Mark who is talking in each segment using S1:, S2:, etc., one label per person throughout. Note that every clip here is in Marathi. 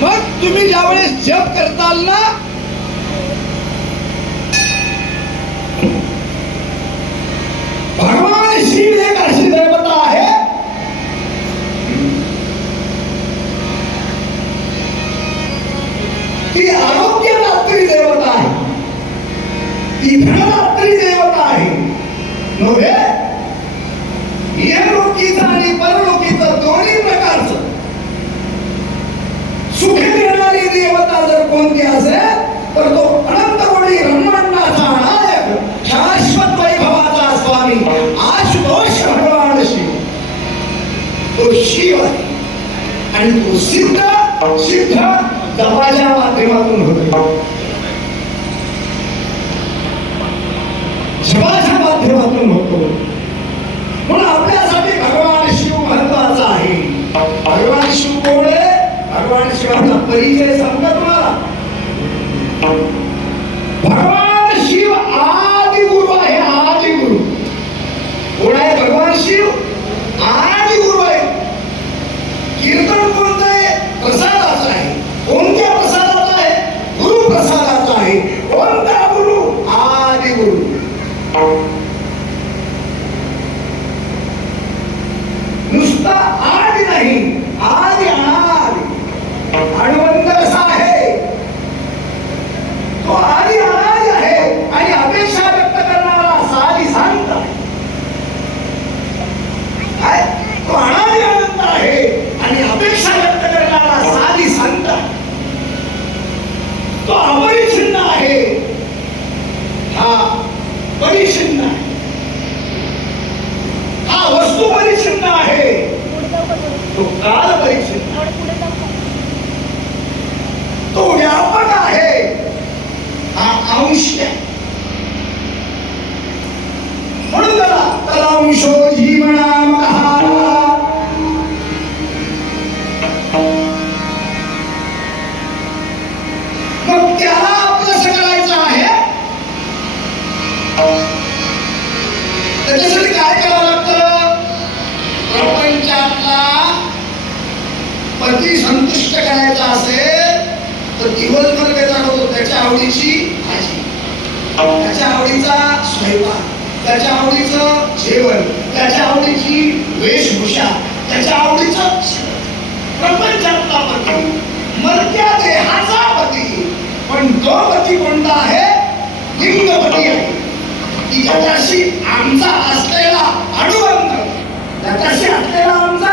S1: मग तुम्ही ज्यावेळेस जप करताल ना भगवान शिव एक अशी देवता आहे ती आरोग्यदात्री देवता आहे. ती धनदात्री देवता आहे. म्हणजे नव्हे या आणि परलोकीचं दोन्ही प्रकारचं. सुख देणारी देवता जर कोणती असेल तर तो अनंत कोणी ब्रह्मांडाचा नायक शाश्वत वैभवाचा स्वामी आशुतोष भगवान शिव तो शिव आहे. आणि तो सिद्ध सिद्ध जपाच्या माध्यमातून होतो Oh. तो काल परिच्छिन्न तो व्यापक आहे. हा अंश आहे. म्हणून त्याला तलांशो जीवनामकः पती संतुष्ट करायचा असेल तर दिवसभर त्याचा होतो त्याच्या आवडीची भाजी त्याच्या आवडीचा स्वयंपाक त्याच्या आवडीचं जेवण त्याच्या आवडीची वेशभूषा त्याच्या आवडीचं प्रपंचातला पती मर्त्या देहाचा पती पण तो पती कोणता आहे? लिंगपती आहे. तिच्याशी आमचा असलेला अनुबंध त्याच्याशी असलेला आमचा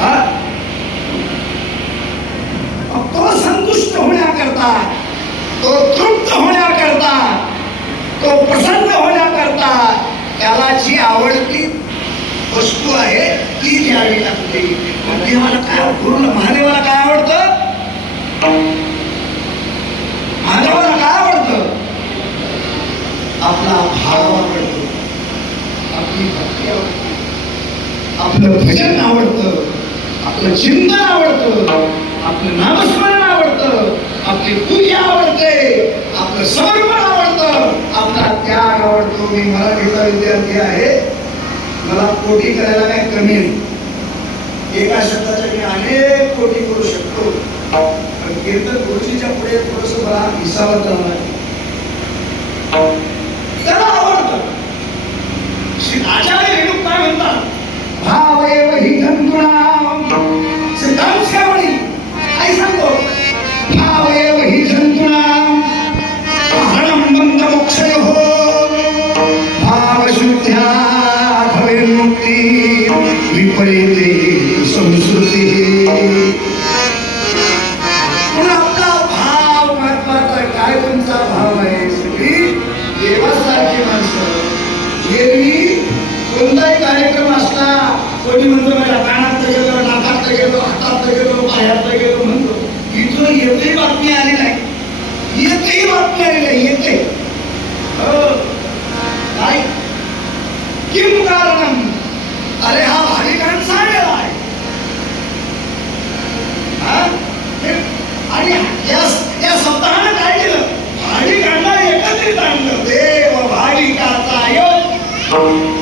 S1: हा? मग तो संतुष्ट होण्याकरता तो तृप्त होण्याकरता तो प्रसन्न होण्याकरता त्याला जी आवडती वस्तू आहे ती द्यावी लागते मग देवाला काय पूर्ण महादेवाला काय आवडतं महादेवाला काय आवडतं आपला भाव आवडतो आपली भक्ती आवडते आपलं भजन आवडतं आपलं चिंतन आवडतं आपलं नामस्मरण आवडतं आपली पूजा आवडते आपलं समर्पण आवडतं आपला त्याग आवडतो. मी मराठीचा विद्यार्थी आहे. मला कोटी करायला काही कमी नाही. एका शब्दाच्या मी अनेक कोटी करू शकतो. पण कीर्तन गुरुजीच्या पुढे थोडस मला विसावत राहणार त्याला आवडतं. श्री आचार्य रेणूक काय म्हणतात भावएव ही जंतूनाम Jones County. ಆಗ್ಲಿಲ್ಲ ಹೆಚ್ಚೆ हो. काय? किम कारणम? अरे हा भाविकांत सांगेला आहे. आणि या या सप्ताहानं काय केलं? भाविकांना एकत्रित आणलं. देव भाविकाचा योग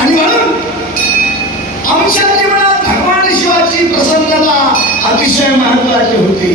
S1: आणि म्हणून आमच्या जीवनात भगवान शिवाची प्रसन्नता अतिशय महत्वाची होती.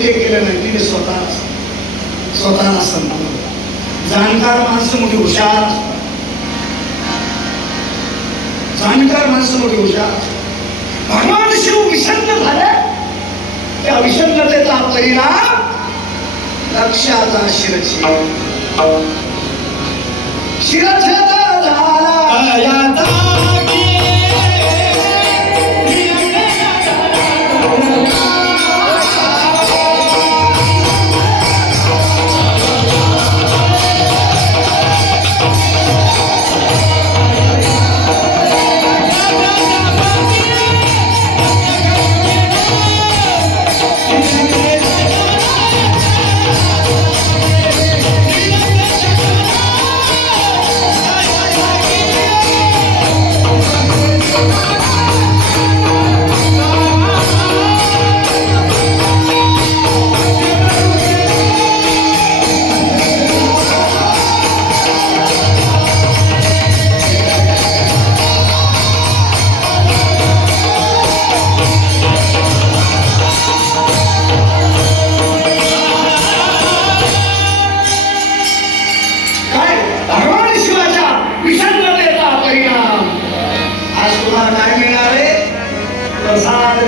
S1: ते केलं नाही तिने स्वतः स्वतःला सन्मान जाणकार माणसं मोठी हुशार जाणकार माणसं मोठी हुशार भगवान शिव विसन्न झाले. त्या विसन्नतेचा परिणाम लक्षाचा शिरछेद. शिरछेद झाला.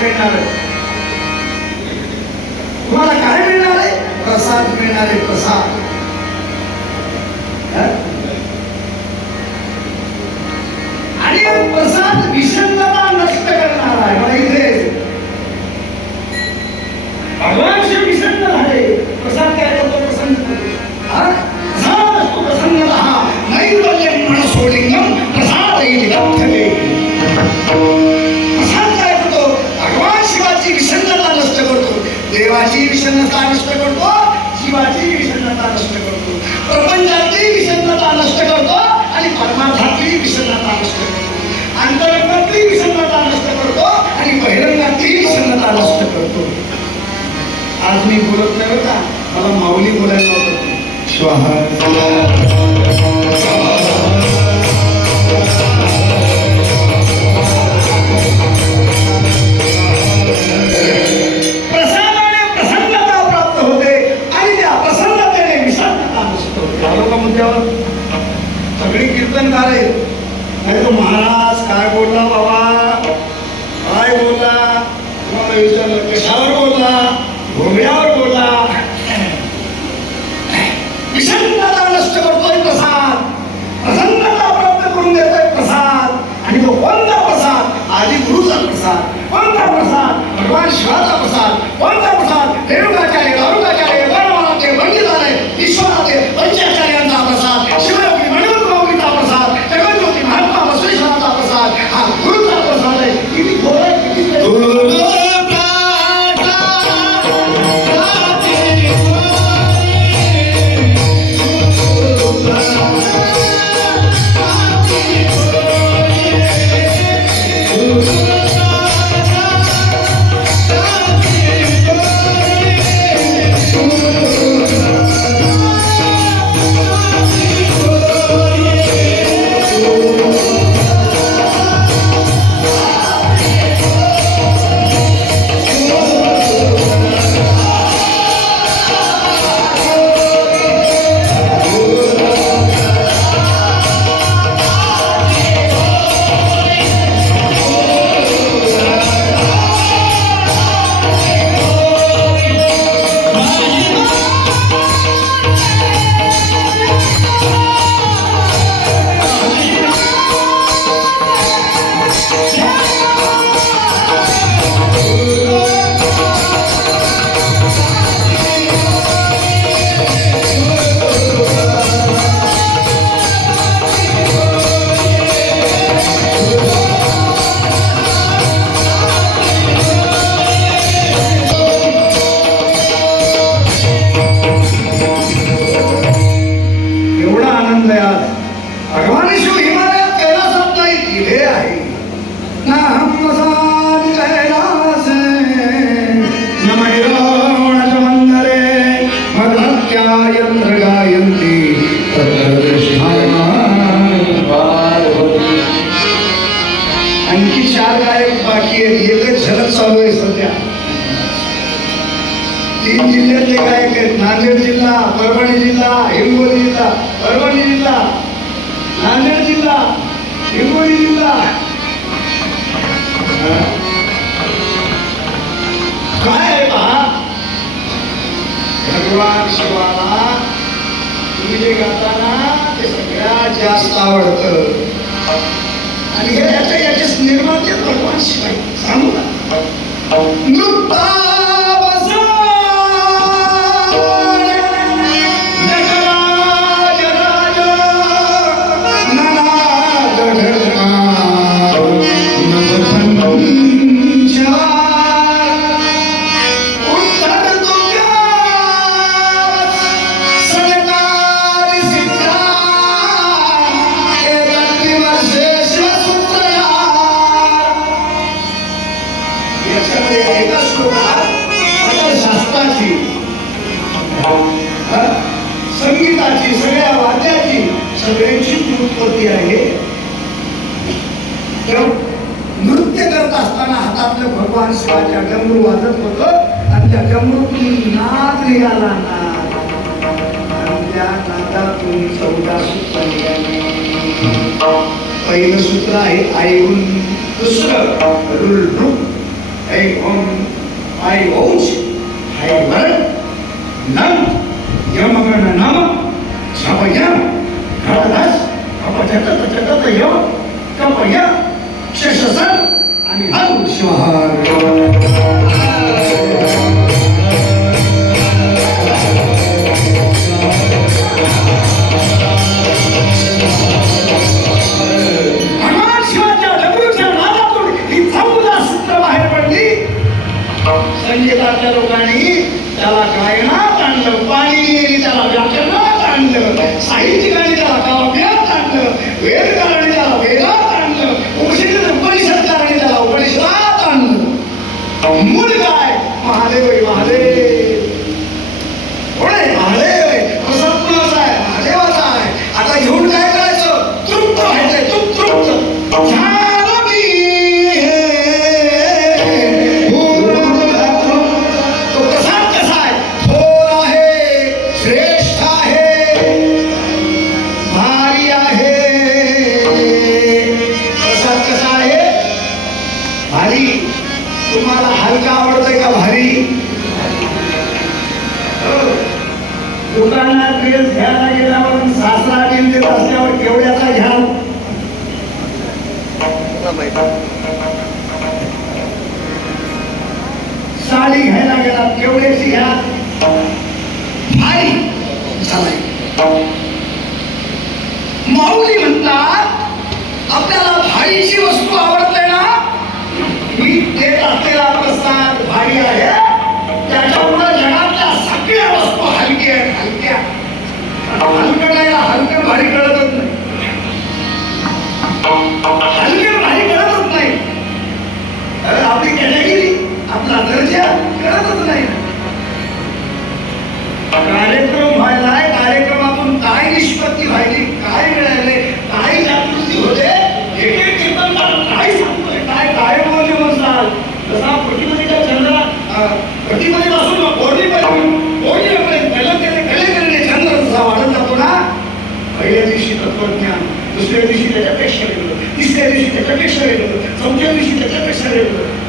S1: मिळणार तुम्हाला काय मिळणार आहे? प्रसाद मिळणार आहे प्रसाद. विषन्नता नष्ट करतो जीवाची विषन्नता नष्ट करतो. प्रपंचातली विषन्नता नष्ट करतो आणि परमार्थातली विषन्नता नष्ट करतो. अंतरंगातली विषन्नता नष्ट करतो आणि बहिरंगातली विषन्नता नष्ट करतो. आज मी बोलत नाही होता का? मला माऊली बोलायला होतं स्वाहा. नांदेड जिल्हा परभणी जिल्हा हिंगोली जिल्हा परभणी जिल्हा नांदेड जिल्हा हिंगोली जिल्हा. काय पहा भगवान शिवाला तुम्ही जे गाताना ते सगळ्यात जास्त आवडतं. आणि हे याच्या याचे निर्माते भगवान शिवाय. सांगू का? याच्यामध्ये संगीताची सगळ्या वाद्याची सगळ्यांची उत्पत्ती आहे. नृत्य करत असताना हातातलं भगवान शिवाच्या गमरू वाजत होतं आणि त्या गमरूतून नाद निघाला त्या नादातून चौदा सूत्र पहिलं सूत्र आहे ऐऊन दुसरं ऐ ओम आय ओंश ऐ वर नम दुकानात Самая Равнас, а вот это, вот это, это я, Камая, Шешасан, Аминам Шахар. गेला केवढ्याची घ्या. भाई झालाय. माऊली म्हणतात आपल्याला भाईची वस्तू आवडते ना? मी देत असलेला प्रसाद भारी आहे. त्याच्यामुळे जगातल्या सगळ्या वस्तू हलकी आहेत हलक्या. हलकं नाही हलकं भारी कळतच नाही. हलकं भारी कळतच नाही. आपली कॅटेगरी आपला दर्जा कार्यक्रम व्हायलाय कार्यक्रमातून काय निष्पत्ती व्हायली काय मिळाले काय जागृती होते एक एक कीर्तनकार काय सांगतोय काय काय बोलले म्हणसाल जसा प्रतिपदीच्या चंद्रा प्रतिपदीपासून पौर्णिमेपर्यंत पौर्णिमेपर्यंत कले केले कले केले चंद्र जसा वाढत जातो ना पहिल्या दिवशी तत्वज्ञान दुसऱ्या दिवशी त्याच्यापेक्षा वेगळं तिसऱ्या दिवशी त्याच्यापेक्षा वेगळं चौथ्या दिवशी त्याच्यापेक्षा वेगळं.